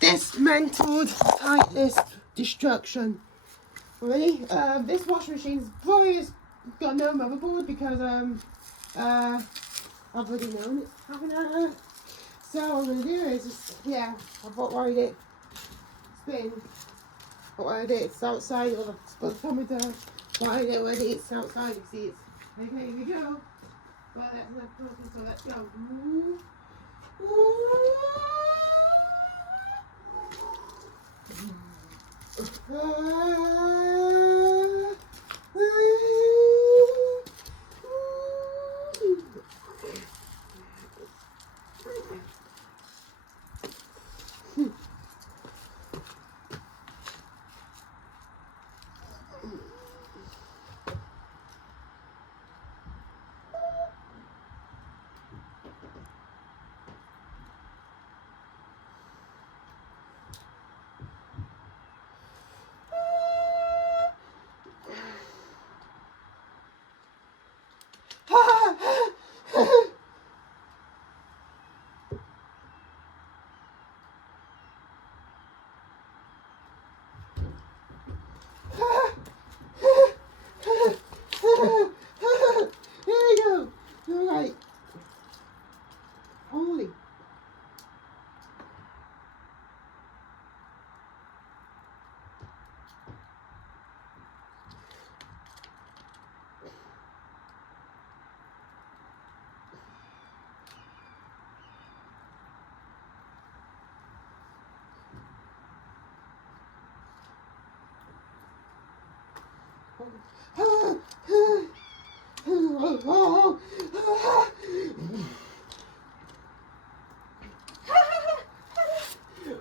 Dismantled Titleist destruction. Ready? This washing machine's probably got no motherboard because I've already known it's having a. So what I'm gonna do is just I've wired it spin. I wired it. It's outside. Or the speedometer. Wired it already. It's outside. You see, it's okay. Here we go. Well, that's enough focus. So let's go.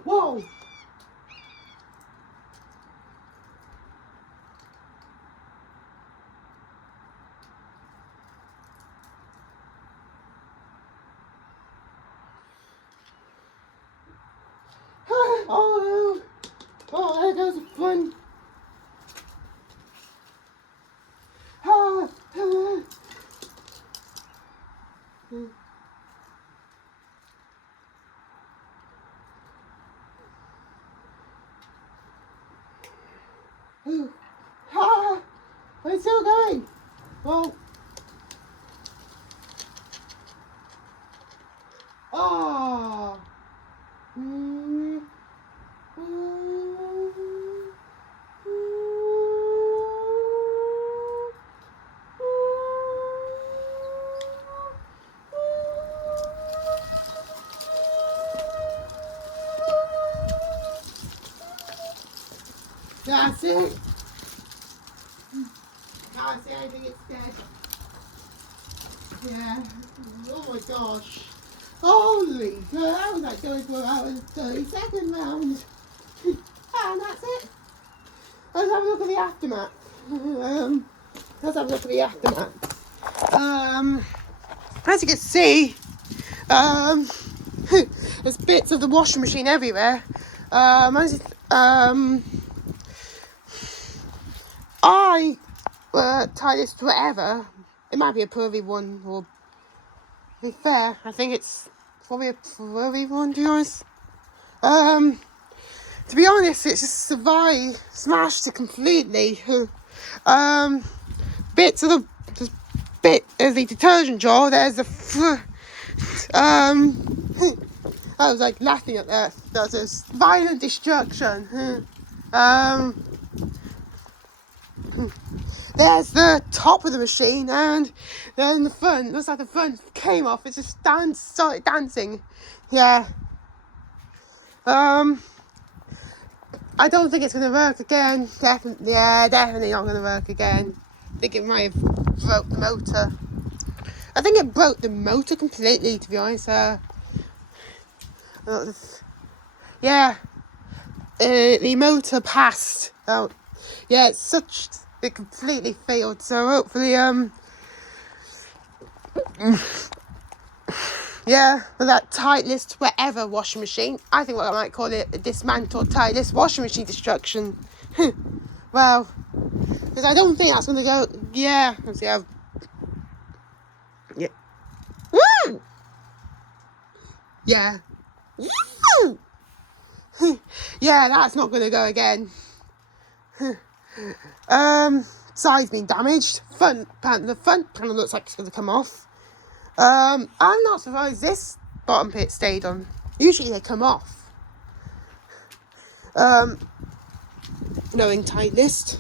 Whoa! Oh, oh, there goes the fun. It's still going. Well, oh. That's it. Can't see anything, it's dead. Yeah. Oh my gosh. Holy cow, that was like going for about a 30-second round. And that's it. Let's have a look at the aftermath. As you can see, there's bits of the washing machine everywhere. Titleist whatever. It might be a pervy one, or to be fair, I think it's probably a pervy one, to be honest. To be honest, it's just smashed it completely. Bits of the detergent jar. There's the I was like laughing at that. There's this violent destruction. There's the top of the machine, and then the front. Looks like the front came off. It just started dancing. Yeah. I don't think it's going to work again. Definitely not going to work again. I think it might have broke the motor. I think it broke the motor completely, to be honest. The motor passed. Oh, yeah, it completely failed. So hopefully, with that Titleist whatever washing machine, I think what I might call it a dismantled Titleist washing machine destruction. Well, because I don't think that's going to go. Yeah, let's see how. Yeah. Woo! Yeah. Woo! Yeah, that's not going to go again. Side's been damaged. The front panel looks like it's going to come off. I'm not surprised this bottom bit stayed on. Usually they come off. Knowing Titleist.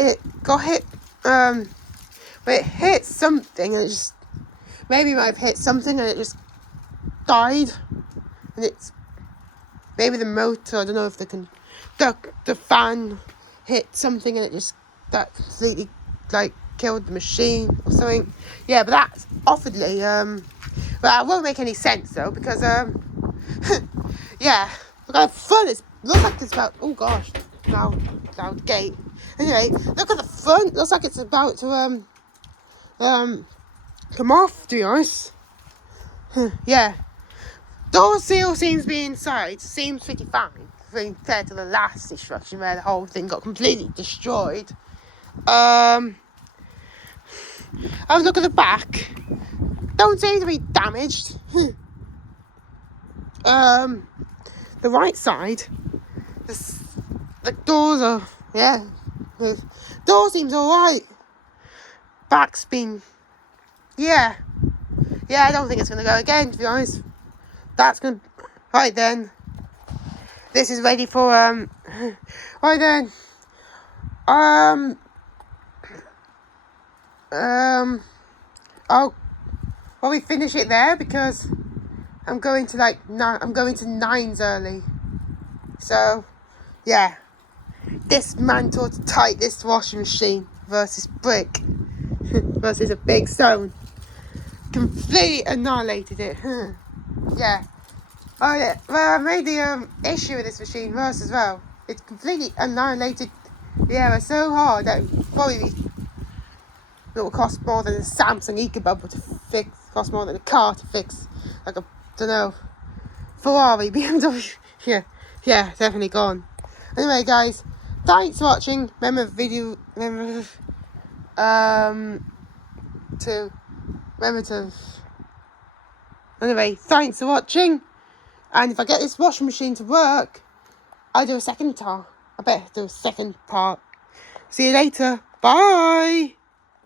It got hit, but it hit something and it just, maybe it might have hit something and it just died. And it's, maybe the motor, I don't know if the fan hit something and it just, that completely, like, killed the machine or something. Yeah, but that's awfully, but that won't make any sense though, because, yeah, look how fun it looks like it's about, oh gosh, loud gate. Anyway, look at the front, looks like it's about to, come off, to be honest. Yeah. Door seal seems to be inside, seems pretty fine, compared to the last destruction where the whole thing got completely destroyed. Have a look at the back. Don't seem to be damaged. The right side, the doors are, yeah, the door seems alright. Back's been, yeah, I don't think it's going to go again, to be honest. That's going to, right then, this is ready for, right then, I'll probably finish it there because I'm going to I'm going to Nines early. So, yeah. Dismantled Titleist washing machine versus brick versus a big stone. Completely annihilated it. Yeah. Oh yeah. Well, I made the issue with this machine worse as well. It completely annihilated the error so hard that it will cost more than a Samsung EcoBubble to fix. Cost more than a car to fix. Like a, don't know, Ferrari, BMW. Yeah, definitely gone. Anyway, guys, thanks for watching. Remember to. Anyway, thanks for watching. And if I get this washing machine to work, I'll do a second part. I better do a second part. See you later. Bye.